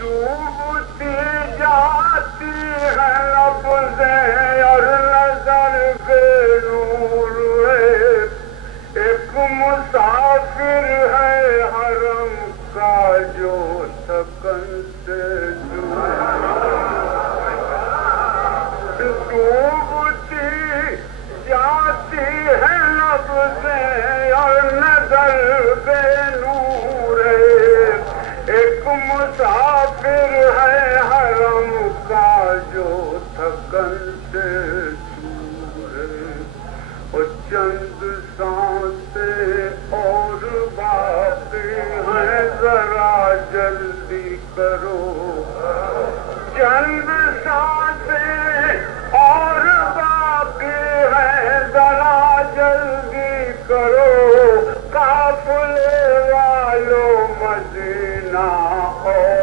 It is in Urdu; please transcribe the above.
ڈوبتی جاتی ہے لفظیں اور نظر بے نور ہے، ایک مسافر ہے حرم کا جو سکن سے دور، ڈوبتی جاتی ہے لفظیں اور نظر بے نور ہے، ایک مسافر ہے حرم کا جو تھکن سے دور ہے، اور چند سانسیں اور باقی ہیں ذرا جلدی کرو، چند سانسیں اور باقی ہیں ذرا جلدی کرو، قافلے والوں مدینہ اور